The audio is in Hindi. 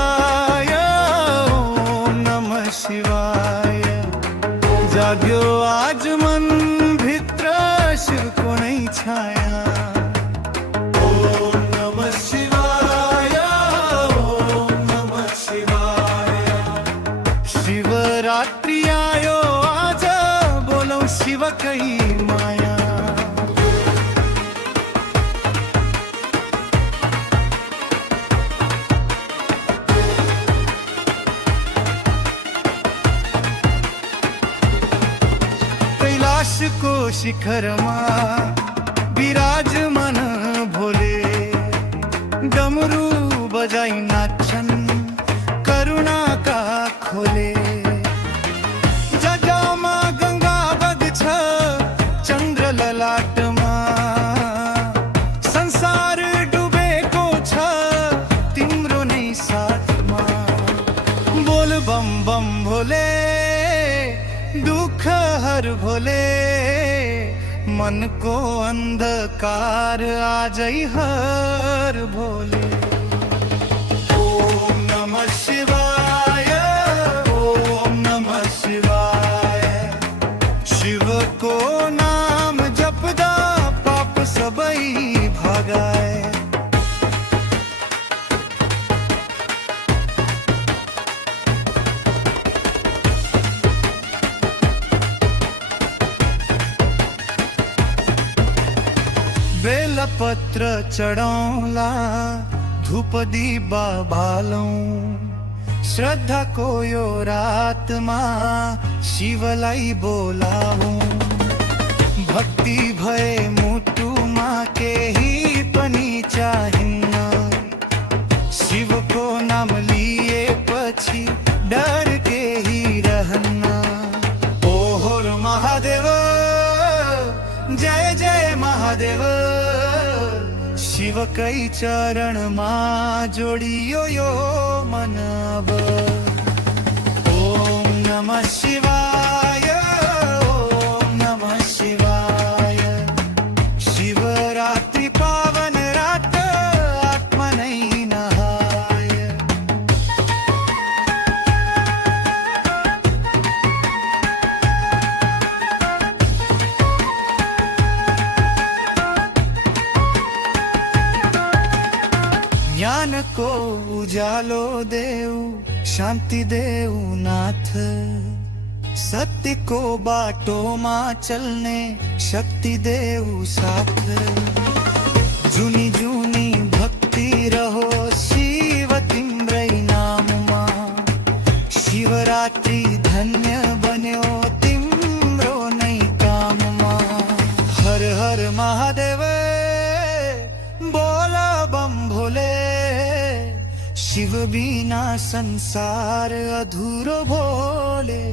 शिवाय, ओम नमः शिवाय। जाग्यो आज मन भित्र शिव को नहीं छाया। ओम नमः शिवाय, ओम नमः शिवाय। शिवरात्रि आयो आज बोलो शिव कई माया। कैलाश को शिखर मां विराजमान भोले, डमरू बजाई नाचन करुणा का खोले। जजामा गंगा बग छ चंद्र ललाट मां, संसार डूबे को छ तिम्रो नै साथ मां। बोल बम बम भोले दुख हर भोले, मन को अंधकार आ जाई हर भोले। ओम नमः शिवाय, ओम नमः शिवाय। शिव को नाम जपदा पाप सबई भागाए। बेलपत्र चढ़ौला धूप दीबा बालौं, श्रद्धा को यो रात मां शिवलाई बोलाऊं। भक्ति भय मुटु मां के ही पनि चाहिन्न, शिव को नाम लिए पछि डर के ही रहना। ओहोर महादेव जय जय महादेव, शिव कई चरण मां जोड़ियो यो मन अब। ओम नमः शिवाय, ओम नमः शिवाय। शिवरात्रि पावन रात आत्मा नहीं नहाय। ज्ञान को उजालो देव शांति देव नाथ, सत्य को बाटो मां चलने शक्ति देव साथ। जूनी जूनी भक्ति रहो शिव तिम्रई नाम मां, शिवरात्रि धन्य बन्यो तिम्रो नहीं काम मां। हर हर महादेव बोला बम भोले, शिव बिना संसार अधूरो भोले।